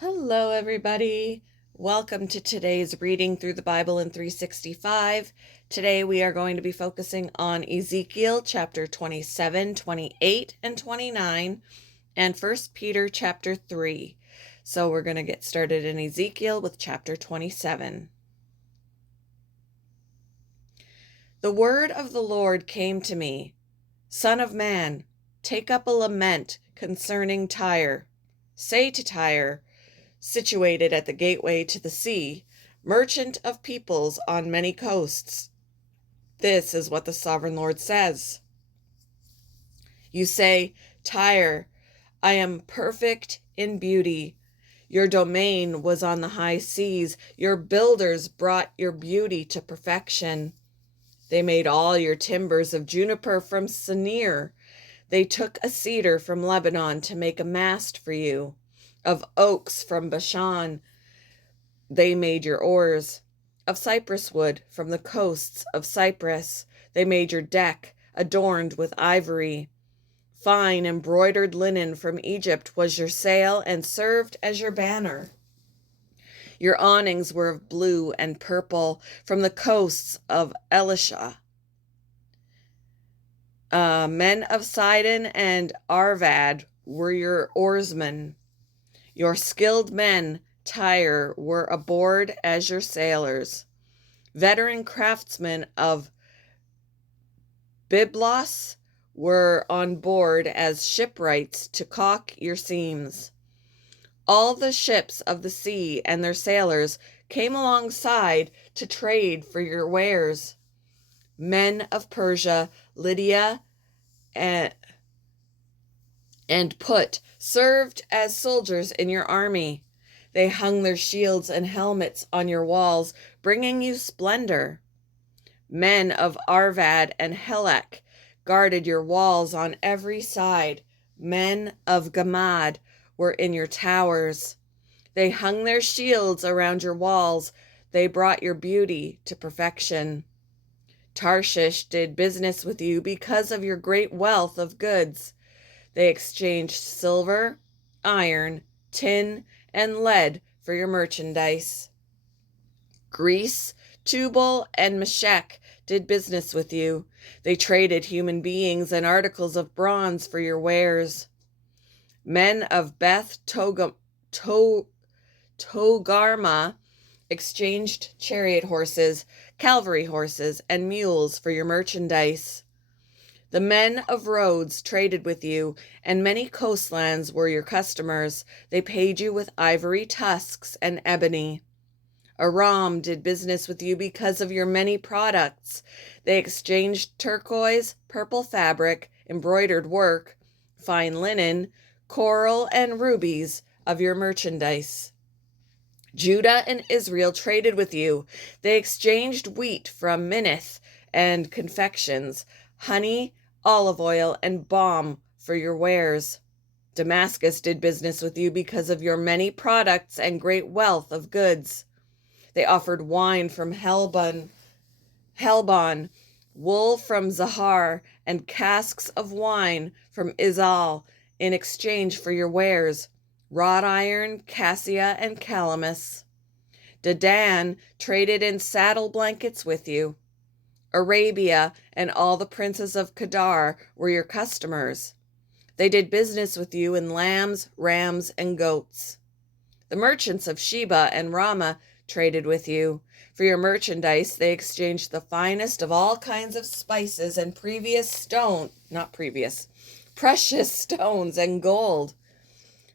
Hello, everybody. Welcome to today's reading through the Bible in 365. Today we are going to be focusing on Ezekiel chapter 27, 28, and 29, and 1 Peter chapter 3. So we're going to get started in Ezekiel with chapter 27. The word of the Lord came to me, Son of man, take up a lament concerning Tyre. Say to Tyre, situated at the gateway to the sea, merchant of peoples on many coasts. This is what the sovereign Lord says. You say, Tyre, I am perfect in beauty. Your domain was on the high seas. Your builders brought your beauty to perfection. They made all your timbers of juniper from Senir. They took a cedar from Lebanon to make a mast for you. Of oaks from Bashan, they made your oars. Of cypress wood from the coasts of Cyprus, they made your deck, adorned with ivory. Fine embroidered linen from Egypt was your sail and served as your banner. Your awnings were of blue and purple from the coasts of Elisha. Men of Sidon and Arvad were your oarsmen. Your skilled men, Tyre, were aboard as your sailors. Veteran craftsmen of Byblos were on board as shipwrights to caulk your seams. All the ships of the sea and their sailors came alongside to trade for your wares. Men of Persia, Lydia, and Put served as soldiers in your army. They hung their shields and helmets on your walls, bringing you splendor. Men of Arvad and Helek guarded your walls on every side. Men of Gamad were in your towers. They hung their shields around your walls. They brought your beauty to perfection. Tarshish did business with you because of your great wealth of goods. They exchanged silver, iron, tin, and lead for your merchandise. Greece, Tubal, and Meshech did business with you. They traded human beings and articles of bronze for your wares. Men of Beth Togarmah exchanged chariot horses, cavalry horses, and mules for your merchandise. The men of Rhodes traded with you, and many coastlands were your customers. They paid you with ivory tusks and ebony. Aram did business with you because of your many products. They exchanged turquoise, purple fabric, embroidered work, fine linen, coral, and rubies of your merchandise. Judah and Israel traded with you. They exchanged wheat from Minnith and confections, honey, olive oil, and balm for your wares. Damascus did business with you because of your many products and great wealth of goods. They offered wine from Helbon, wool from Zahar, and casks of wine from Izal in exchange for your wares, wrought iron, cassia, and calamus. Dedan traded in saddle blankets with you. Arabia and all the princes of Kedar were your customers. They did business with you in lambs, rams, and goats. The merchants of Sheba and Ramah traded with you. For your merchandise, they exchanged the finest of all kinds of spices and precious stones and gold.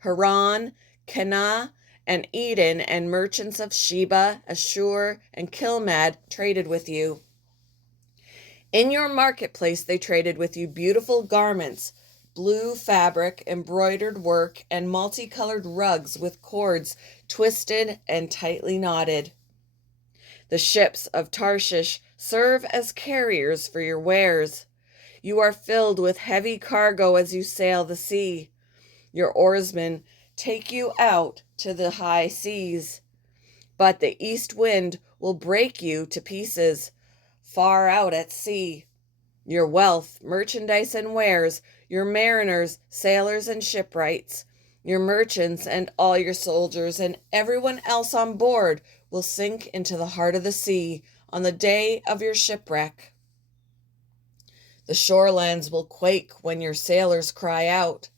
Haran, Canaan, and Eden and merchants of Sheba, Ashur, and Kilmad traded with you. In your marketplace, they traded with you beautiful garments, blue fabric, embroidered work, and multicolored rugs with cords twisted and tightly knotted. The ships of Tarshish serve as carriers for your wares. You are filled with heavy cargo as you sail the sea. Your oarsmen take you out to the high seas, but the east wind will break you to pieces far out at sea. Your wealth, merchandise, and wares, your mariners, sailors, and shipwrights, Your merchants and all your soldiers and everyone else on board will sink into the heart of the sea on the day of your shipwreck. The shorelands will quake when your sailors cry out.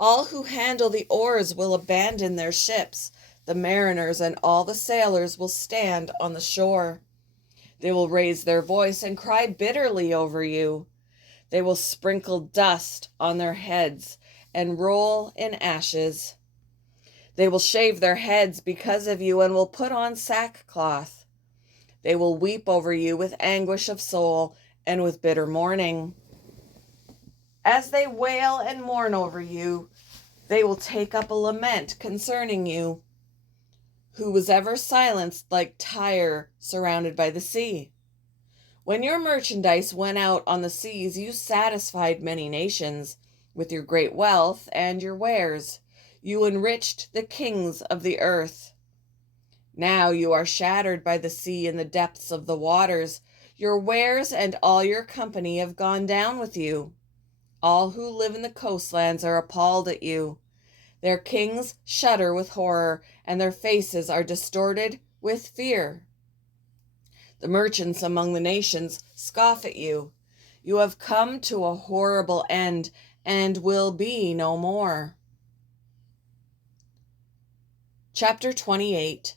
All who handle the oars will abandon their ships. The mariners and all the sailors will stand on the shore. They will raise their voice and cry bitterly over you. They will sprinkle dust on their heads and roll in ashes. They will shave their heads because of you and will put on sackcloth. They will weep over you with anguish of soul and with bitter mourning. As they wail and mourn over you, they will take up a lament concerning you, who was ever silenced like Tyre surrounded by the sea. When your merchandise went out on the seas, you satisfied many nations with your great wealth and your wares. You enriched the kings of the earth. Now you are shattered by the sea in the depths of the waters. Your wares and all your company have gone down with you. All who live in the coastlands are appalled at you. Their kings shudder with horror, and their faces are distorted with fear. The merchants among the nations scoff at you. You have come to a horrible end and will be no more. Chapter 28.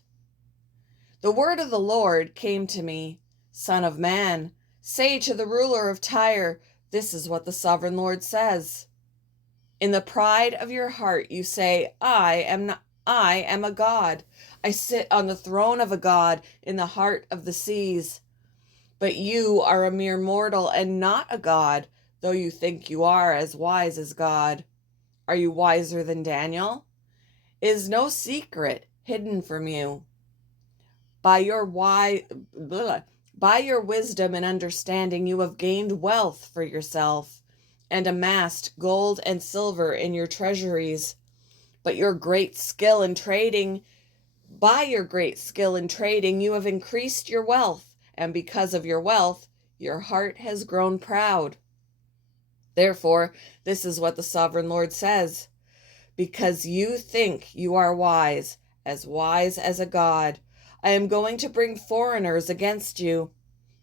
The word of the Lord came to me, Son of man, say to the ruler of Tyre, this is what the sovereign Lord says. In the pride of your heart you say, I am a god. I sit on the throne of a god in the heart of the seas. But you are a mere mortal and not a god, though you think you are as wise as God. Are you wiser than Daniel? Is no secret hidden from you? By your wisdom and understanding you have gained wealth for yourself and amassed gold and silver in your treasuries. But by your great skill in trading, you have increased your wealth, and because of your wealth, your heart has grown proud. Therefore, this is what the sovereign Lord says. Because you think you are wise as a god, I am going to bring foreigners against you,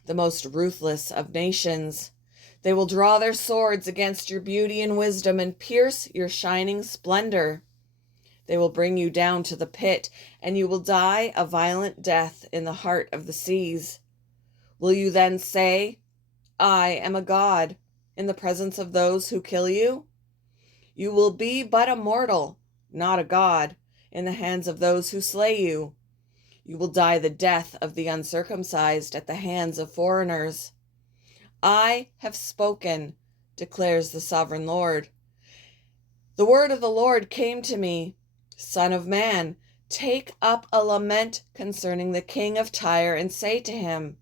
the most ruthless of nations. They will draw their swords against your beauty and wisdom and pierce your shining splendor. They will bring you down to the pit, and you will die a violent death in the heart of the seas. Will you then say, I am a god, in the presence of those who kill you? You will be but a mortal, not a god, in the hands of those who slay you. You will die the death of the uncircumcised at the hands of foreigners. I have spoken, declares the sovereign Lord. The word of the Lord came to me, Son of man, take up a lament concerning the king of Tyre and say to him,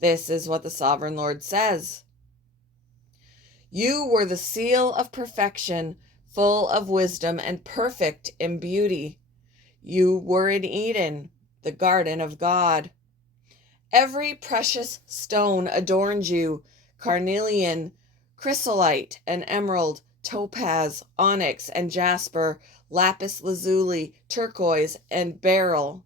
this is what the sovereign Lord says. You were the seal of perfection, full of wisdom and perfect in beauty. You were in Eden, the garden of God. Every precious stone adorned you, carnelian, chrysolite and emerald, topaz, onyx and jasper, lapis lazuli, turquoise and beryl.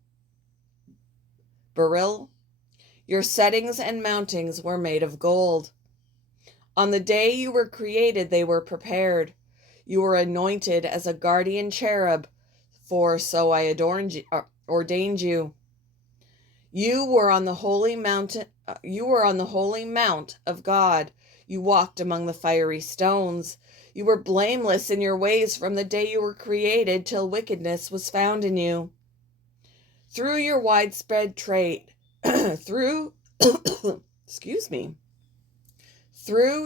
Your settings and mountings were made of gold. On the day you were created, they were prepared. You were anointed as a guardian cherub, for so I ordained you. You were on the holy mountain. You were on the holy mount of God. You walked among the fiery stones. You were blameless in your ways from the day you were created till wickedness was found in you. Through your widespread trade, through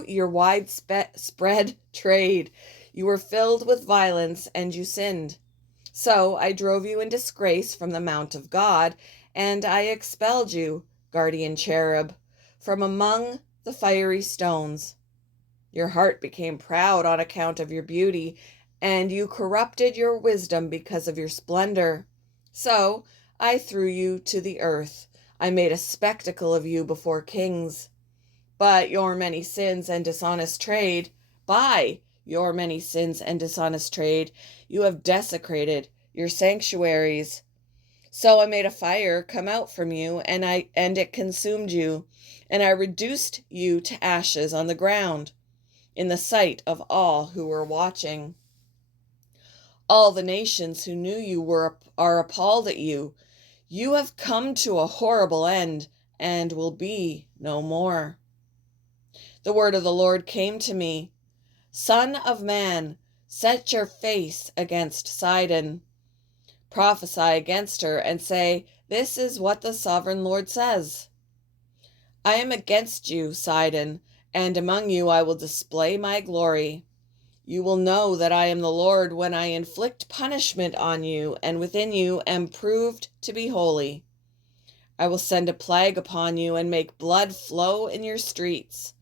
your widespread trade, you were filled with violence and you sinned. So I drove you in disgrace from the mount of God, and I expelled you, guardian cherub, from among the fiery stones. Your heart became proud on account of your beauty, and you corrupted your wisdom because of your splendor. So I threw you to the earth. I made a spectacle of you before kings. But your many sins and dishonest trade, your many sins and dishonest trade. You have desecrated your sanctuaries. So I made a fire come out from you, and it consumed you, and I reduced you to ashes on the ground, in the sight of all who were watching. All the nations who knew you are appalled at you. You have come to a horrible end, and will be no more. The word of the Lord came to me. Son of man, set your face against Sidon. Prophesy against her and say, this is what the sovereign Lord says. I am against you, Sidon, and among you I will display my glory. You will know that I am the Lord when I inflict punishment on you, and within you am proved to be holy. I will send a plague upon you and make blood flow in your streets.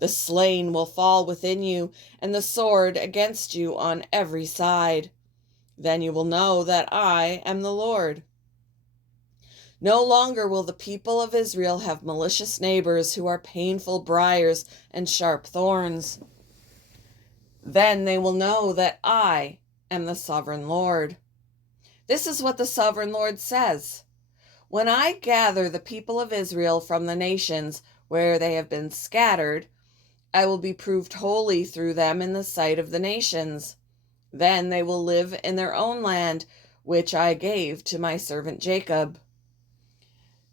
The slain will fall within you, and the sword against you on every side. Then you will know that I am the Lord. No longer will the people of Israel have malicious neighbors who are painful briars and sharp thorns. Then they will know that I am the sovereign Lord. This is what the sovereign Lord says. When I gather the people of Israel from the nations where they have been scattered, I will be proved holy through them in the sight of the nations. Then they will live in their own land, which I gave to my servant Jacob.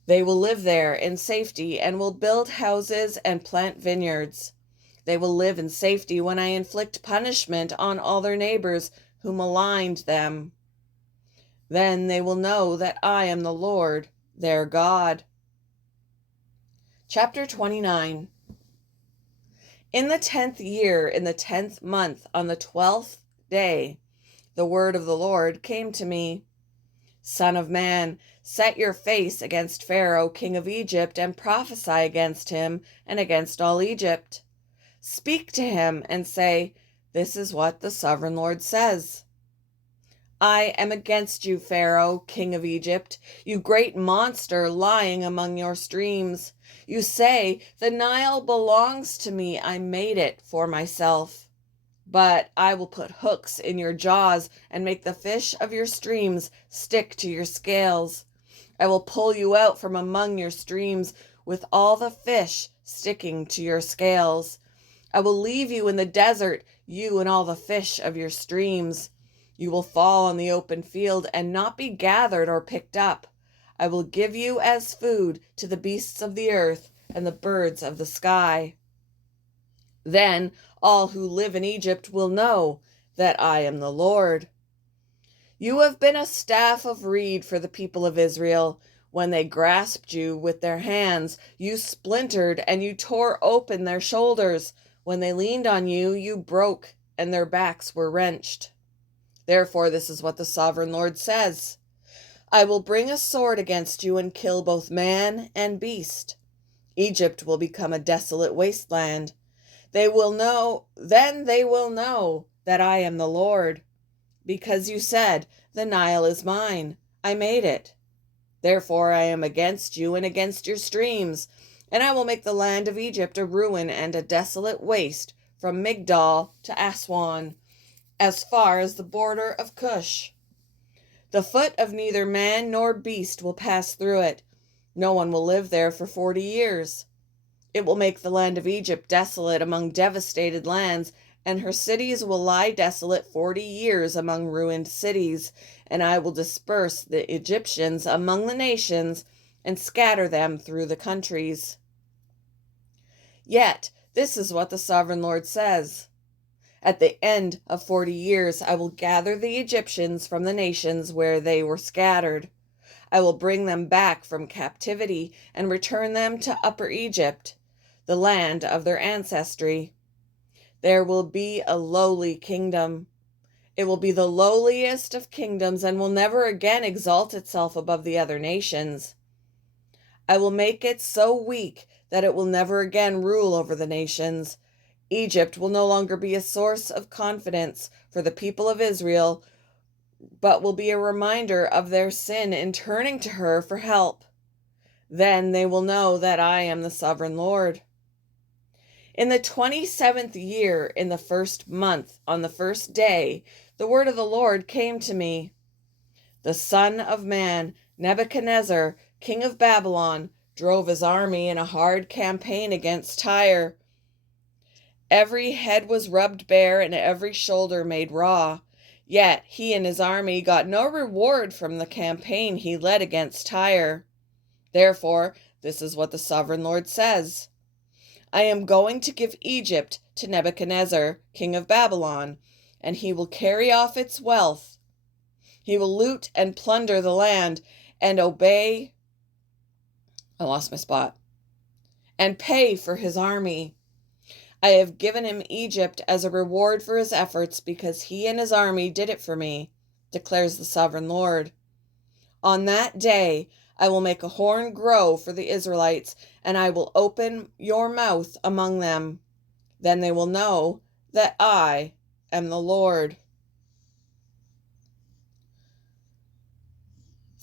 They will live there in safety and will build houses and plant vineyards. They will live in safety when I inflict punishment on all their neighbors who maligned them. Then they will know that I am the Lord, their God. Chapter 29. In the 10th year, in the 10th month, on the 12th day, the word of the Lord came to me. Son of man, set your face against Pharaoh, king of Egypt, and prophesy against him and against all Egypt. Speak to him and say, this is what the sovereign Lord says. I am against you, Pharaoh, king of Egypt, you great monster lying among your streams. You say, the Nile belongs to me, I made it for myself. But I will put hooks in your jaws and make the fish of your streams stick to your scales. I will pull you out from among your streams with all the fish sticking to your scales. I will leave you in the desert, you and all the fish of your streams. You will fall on the open field and not be gathered or picked up. I will give you as food to the beasts of the earth and the birds of the sky. Then all who live in Egypt will know that I am the Lord. You have been a staff of reed for the people of Israel. When they grasped you with their hands, you splintered and you tore open their shoulders. When they leaned on you, you broke and their backs were wrenched. Therefore, this is what the sovereign Lord says. I will bring a sword against you and kill both man and beast. Egypt will become a desolate wasteland. Then they will know that I am the Lord. Because you said, the Nile is mine, I made it. Therefore I am against you and against your streams, and I will make the land of Egypt a ruin and a desolate waste from Migdol to Aswan, as far as the border of Cush. The foot of neither man nor beast will pass through it. No one will live there for 40 years. It will make the land of Egypt desolate among devastated lands, and her cities will lie desolate 40 years among ruined cities, and I will disperse the Egyptians among the nations and scatter them through the countries. Yet, this is what the sovereign Lord says. At the end of 40 years, I will gather the Egyptians from the nations where they were scattered. I will bring them back from captivity and return them to Upper Egypt, the land of their ancestry. There will be a lowly kingdom. It will be the lowliest of kingdoms and will never again exalt itself above the other nations. I will make it so weak that it will never again rule over the nations. Egypt will no longer be a source of confidence for the people of Israel, but will be a reminder of their sin in turning to her for help. Then they will know that I am the sovereign Lord. In the 27th year, in the first month, on the first day, the word of the Lord came to me. The Son of Man, Nebuchadnezzar, king of Babylon, drove his army in a hard campaign against Tyre. Every head was rubbed bare and every shoulder made raw. Yet he and his army got no reward from the campaign he led against Tyre. Therefore, this is what the sovereign Lord says. I am going to give Egypt to Nebuchadnezzar, king of Babylon, and he will carry off its wealth. He will loot and plunder the land and and pay for his army. I have given him Egypt as a reward for his efforts because he and his army did it for me, declares the sovereign Lord. On that day, I will make a horn grow for the Israelites, and I will open your mouth among them. Then they will know that I am the Lord.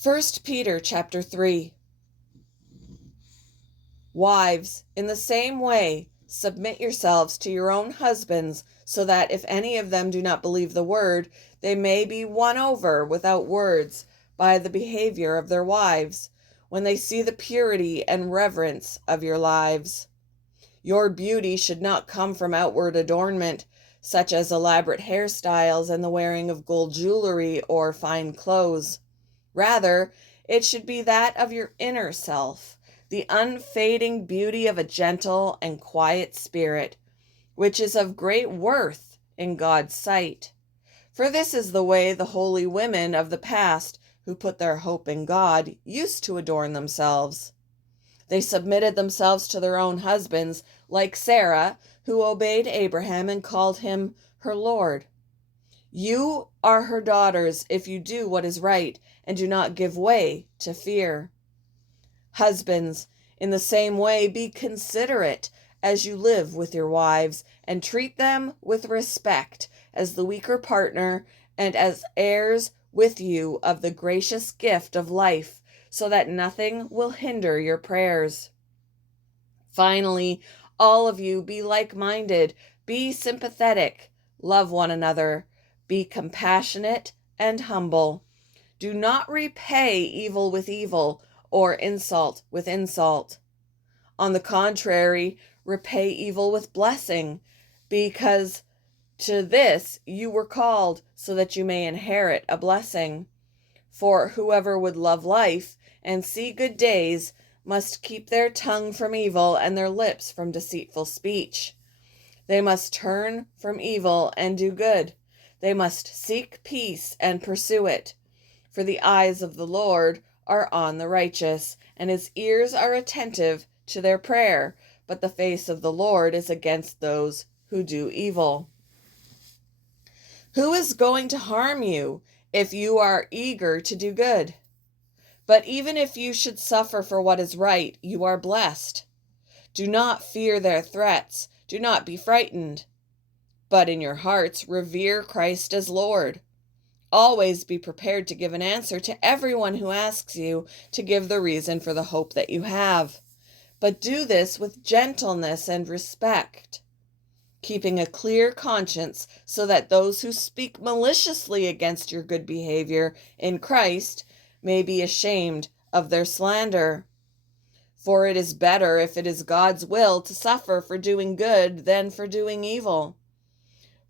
1 Peter chapter 3. Wives, in the same way, submit yourselves to your own husbands, so that if any of them do not believe the word, they may be won over without words by the behavior of their wives, when they see the purity and reverence of your lives. Your beauty should not come from outward adornment, such as elaborate hairstyles and the wearing of gold jewelry or fine clothes. Rather, it should be that of your inner self, the unfading beauty of a gentle and quiet spirit, which is of great worth in God's sight. For this is the way the holy women of the past, who put their hope in God, used to adorn themselves. They submitted themselves to their own husbands, like Sarah, who obeyed Abraham and called him her Lord. You are her daughters if you do what is right and do not give way to fear. Husbands, in the same way, be considerate as you live with your wives, and treat them with respect as the weaker partner and as heirs with you of the gracious gift of life, so that nothing will hinder your prayers. Finally, all of you be like-minded, be sympathetic, love one another, be compassionate and humble. Do not repay evil with evil or insult with insult. On the contrary, repay evil with blessing, because to this you were called, so that you may inherit a blessing. For whoever would love life and see good days must keep their tongue from evil and their lips from deceitful speech. They must turn from evil and do good. They must seek peace and pursue it. For the eyes of the Lord are on the righteous, and his ears are attentive to their prayer, but the face of the Lord is against those who do evil. Who is going to harm you if you are eager to do good? But even if you should suffer for what is right, you are blessed. Do not fear their threats. Do not be frightened. But in your hearts, revere Christ as Lord. Always be prepared to give an answer to everyone who asks you to give the reason for the hope that you have. But do this with gentleness and respect, keeping a clear conscience, so that those who speak maliciously against your good behavior in Christ may be ashamed of their slander. For it is better, if it is God's will, to suffer for doing good than for doing evil.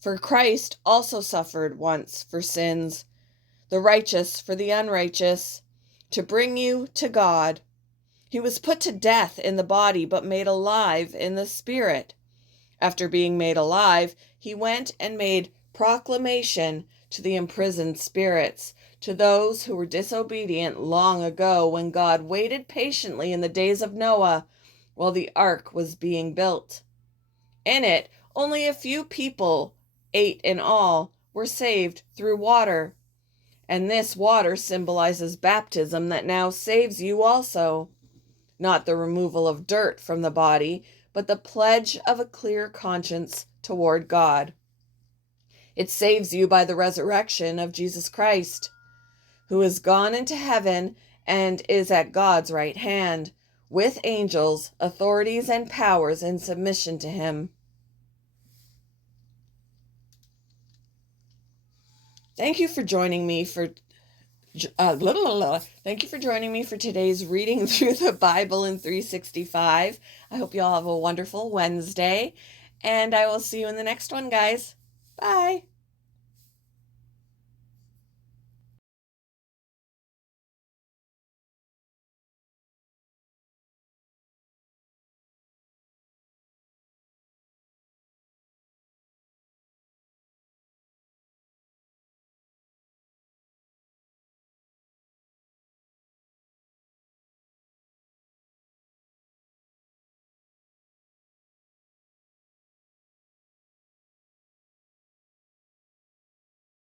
For Christ also suffered once for sins, the righteous for the unrighteous, to bring you to God. He was put to death in the body, but made alive in the spirit. After being made alive, he went and made proclamation to the imprisoned spirits, to those who were disobedient long ago, when God waited patiently in the days of Noah while the ark was being built. In it, only a few people, 8 in all, were saved through water. And this water symbolizes baptism that now saves you also. Not the removal of dirt from the body, but the pledge of a clear conscience toward God. It saves you by the resurrection of Jesus Christ, who has gone into heaven and is at God's right hand, with angels, authorities, and powers in submission to him. Thank you for joining me for Thank you for joining me for today's reading through the Bible in 365. I hope you all have a wonderful Wednesday, and I will see you in the next one, guys. Bye.